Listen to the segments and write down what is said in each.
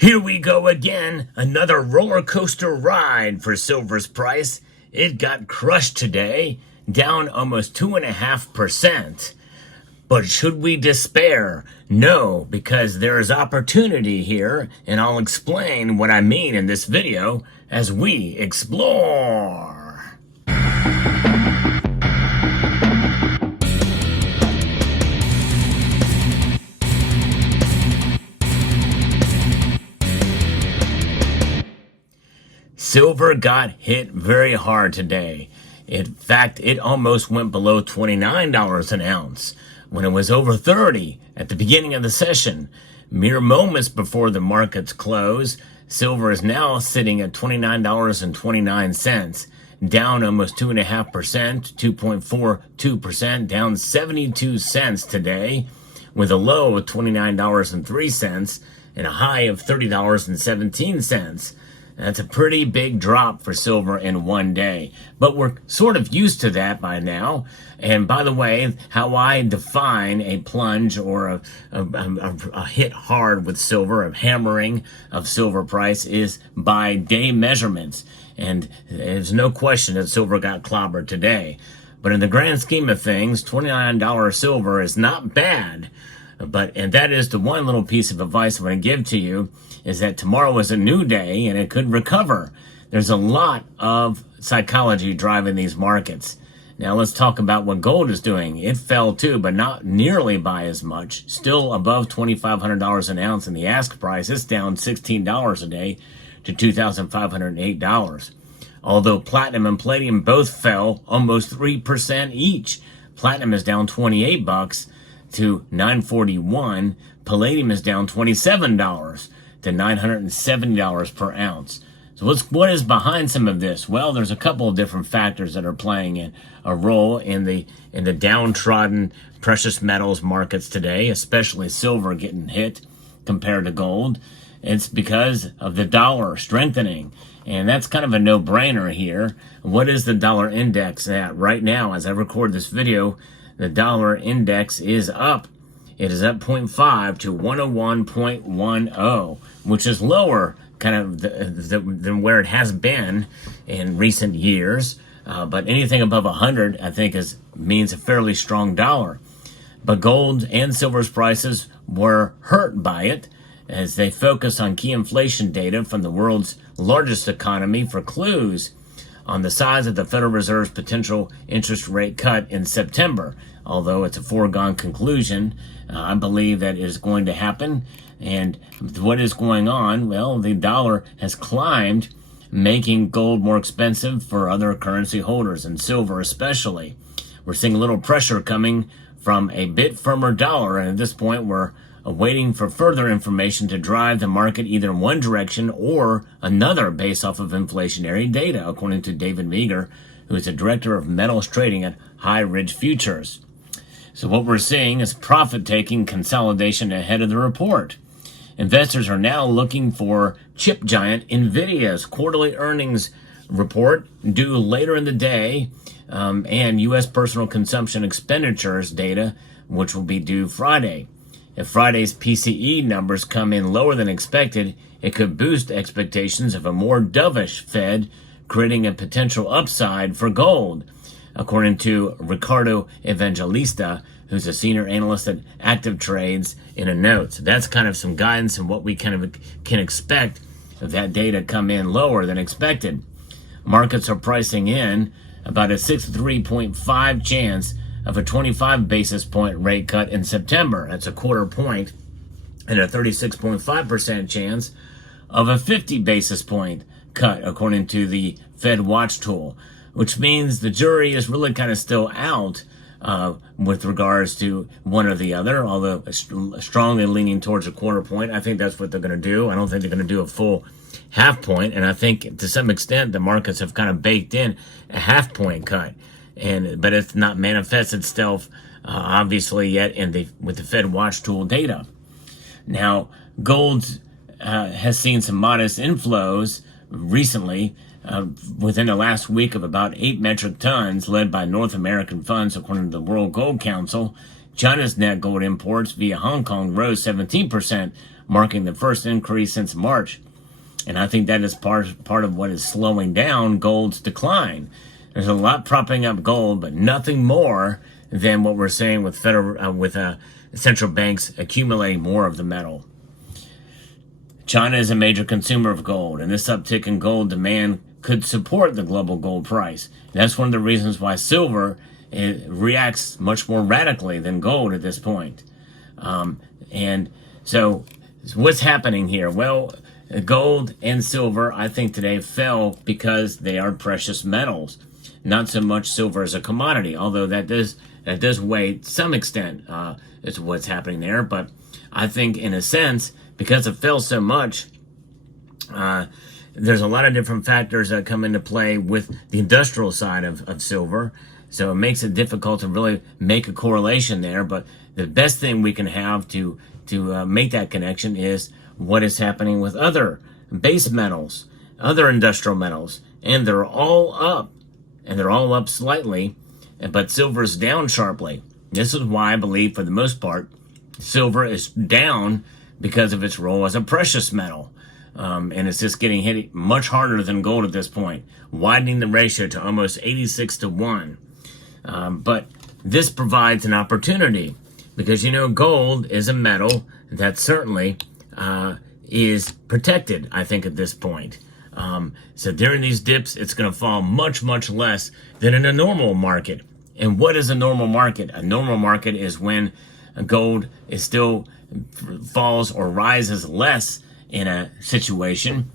Here we go again, another roller coaster ride for silver's price. It got crushed today, down almost 2.5%. But should we despair? No, because there is opportunity here, and I'll explain what I mean in this video as we explore. Silver got hit very hard today. In fact, it almost went below $29 an ounce when it was over 30 at the beginning of the session. Mere moments before the market's close, silver is now sitting at $29.29, down almost 2.5%, 2.42%, down 72 cents today, with a low of $29.03 and a high of $30.17. That's a pretty big drop for silver in one day. But we're sort of used to that by now. And by the way, how I define a plunge or a hit hard with silver, a hammering of silver price, is by day measurements. And there's no question that silver got clobbered today. But in the grand scheme of things, $29 silver is not bad. And that is the one little piece of advice I want to give to you, is that tomorrow is a new day and it could recover. There's a lot of psychology driving these markets. Now let's talk about what gold is doing. It fell too, but not nearly by as much. Still above $2,500 an ounce in the ask price. It's down $16 a day to $2,508. Although platinum and palladium both fell almost 3% each. Platinum is down $28 to $941. Palladium is down $27 to $970 per ounce. So what is behind some of this? Well, there's a couple of different factors that are playing a role in the downtrodden precious metals markets today, especially silver getting hit compared to gold. It's because of the dollar strengthening. And that's kind of a no-brainer here. What is the dollar index at right now? As I record this video, the dollar index is up. It is up 0.5 to 101.10, which is lower kind of than where it has been in recent years. But anything above 100, I think, means a fairly strong dollar. But gold and silver's prices were hurt by it as they focus on key inflation data from the world's largest economy for clues on the size of the Federal Reserve's potential interest rate cut in September. Although it's a foregone conclusion, I believe that it is going to happen. And what is going on? Well, the dollar has climbed, making gold more expensive for other currency holders, and silver especially. We're seeing a little pressure coming from a bit firmer dollar, and at this point we're waiting for further information to drive the market either in one direction or another based off of inflationary data, according to David Meager, who is the director of metals trading at High Ridge Futures. So what we're seeing is profit-taking consolidation ahead of the report. Investors are now looking for chip giant NVIDIA's quarterly earnings report due later in the day, and U.S. personal consumption expenditures data, which will be due Friday. If Friday's PCE numbers come in lower than expected, it could boost expectations of a more dovish Fed, creating a potential upside for gold, according to Ricardo Evangelista, who's a senior analyst at Active Trades, in a note. So that's kind of some guidance on what we kind of can expect if that data come in lower than expected. Markets are pricing in about a 63.5 chance of a 25 basis point rate cut in September. That's a quarter point, and a 36.5% chance of a 50 basis point cut, according to the Fed Watch tool, which means the jury is really kind of still out with regards to one or the other, although strongly leaning towards a quarter point. I think that's what they're going to do. I don't think they're going to do a full half point, and I think to some extent the markets have kind of baked in a half point cut. But it's not manifested itself obviously yet with the Fed Watch tool data. Now, gold has seen some modest inflows recently within the last week of about 8 metric tons, led by North American funds, according to the World Gold Council. China's net gold imports via Hong Kong rose 17%, marking the first increase since March. And I think that is part of what is slowing down gold's decline. There's a lot propping up gold, but nothing more than what we're seeing with central banks accumulating more of the metal. China is a major consumer of gold, and this uptick in gold demand could support the global gold price. That's one of the reasons why silver reacts much more radically than gold at this point. And so what's happening here? Well, gold and silver, I think today fell because they are precious metals. Not so much silver as a commodity, although that does weigh to some extent is what's happening there. But I think in a sense, because it fell so much, there's a lot of different factors that come into play with the industrial side of silver. So it makes it difficult to really make a correlation there. But the best thing we can have to make that connection is what is happening with other base metals, other industrial metals. And they're all up. And they're all up slightly. But silver is down sharply. This is why I believe, for the most part, silver is down because of its role as a precious metal. And it's just getting hit much harder than gold at this point, widening the ratio to almost 86-1. But this provides an opportunity because, gold is a metal that certainly is protected, I think, at this point. So during these dips, it's going to fall much, much less than in a normal market. And what is a normal market? A normal market is when gold is still falls or rises less in a situation.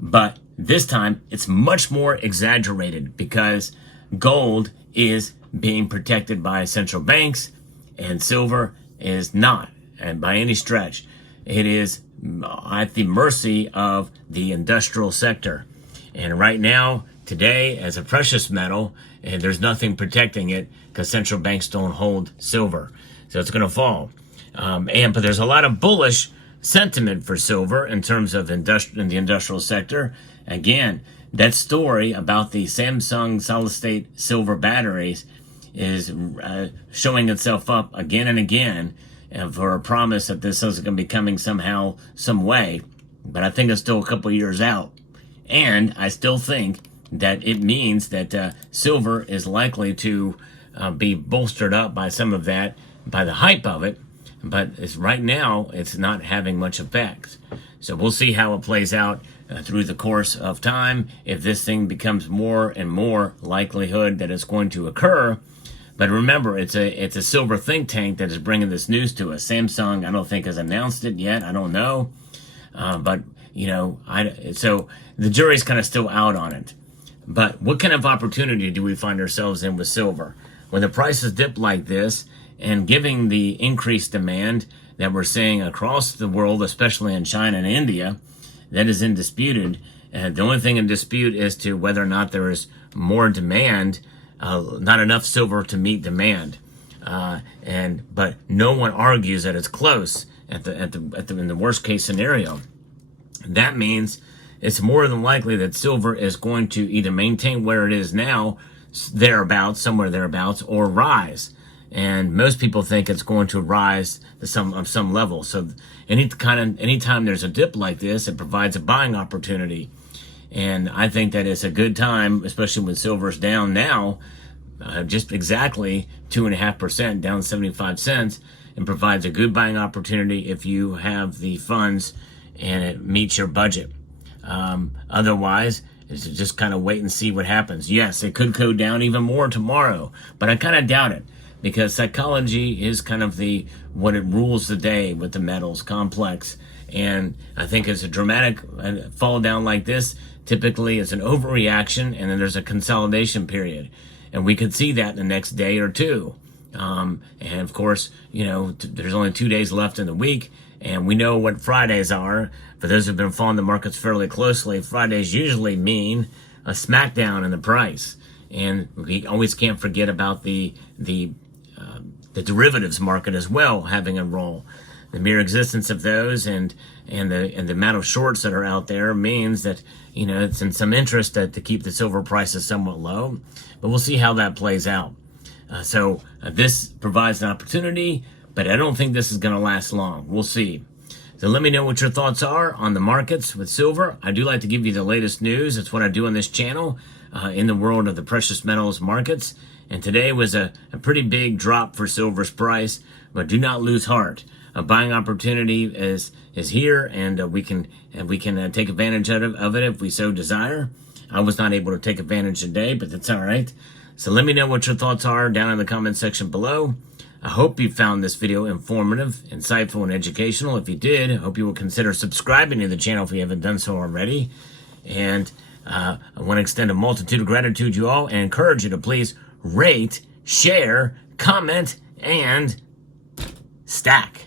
But this time, it's much more exaggerated because gold is being protected by central banks and silver is not. And by any stretch, it is at the mercy of the industrial sector. And right now, today, as a precious metal, and there's nothing protecting it because central banks don't hold silver. So it's going to fall. But there's a lot of bullish sentiment for silver in terms of in the industrial sector. Again, that story about the Samsung solid-state silver batteries is showing itself up again and again for a promise that this is going to be coming somehow, some way. But I think it's still a couple years out. And I still think that it means that silver is likely to be bolstered up by some of that, by the hype of it. But right now, it's not having much effect. So we'll see how it plays out through the course of time. If this thing becomes more and more likelihood that it's going to occur. But remember, it's a silver think tank that is bringing this news to us. Samsung, I don't think, has announced it yet. I don't know. But, so the jury's kind of still out on it. But what kind of opportunity do we find ourselves in with silver? When the prices dip like this, and giving the increased demand that we're seeing across the world, especially in China and India, that is indisputed. The only thing in dispute is to whether or not there is more demand, not enough silver to meet demand. But no one argues that it's close in the worst case scenario. That means it's more than likely that silver is going to either maintain where it is now, somewhere thereabouts, or rise. And most people think it's going to rise to some level. So anytime there's a dip like this, it provides a buying opportunity. And I think that it's a good time, especially when silver's down now, just exactly 2.5%, down 75 cents, and provides a good buying opportunity if you have the funds and it meets your budget. Otherwise, is just kind of wait and see what happens. Yes, it could go down even more tomorrow, but I kind of doubt it because psychology is kind of what it rules the day with the metals complex. And I think it's a dramatic fall down like this. Typically, it's an overreaction, and then there's a consolidation period. And we could see that in the next day or two. And of course, there's only 2 days left in the week, and we know what Fridays are. For those who've been following the markets fairly closely, Fridays usually mean a smackdown in the price. And we always can't forget about the derivatives market as well having a role. The mere existence of those and the amount of shorts that are out there means that it's in some interest to keep the silver prices somewhat low. But we'll see how that plays out. So this provides an opportunity, but I don't think this is going to last long. We'll see. So let me know what your thoughts are on the markets with silver. I do like to give you the latest news. It's what I do on this channel in the world of the precious metals markets. And today was a pretty big drop for silver's price, but do not lose heart. A buying opportunity is here, and we can take advantage of it if we so desire. I was not able to take advantage today, but that's all right. So let me know what your thoughts are down in the comment section below. I hope you found this video informative, insightful, and educational. If you did, I hope you will consider subscribing to the channel if you haven't done so already. And I want to extend a multitude of gratitude to you all and encourage you to please rate, share, comment, and stack.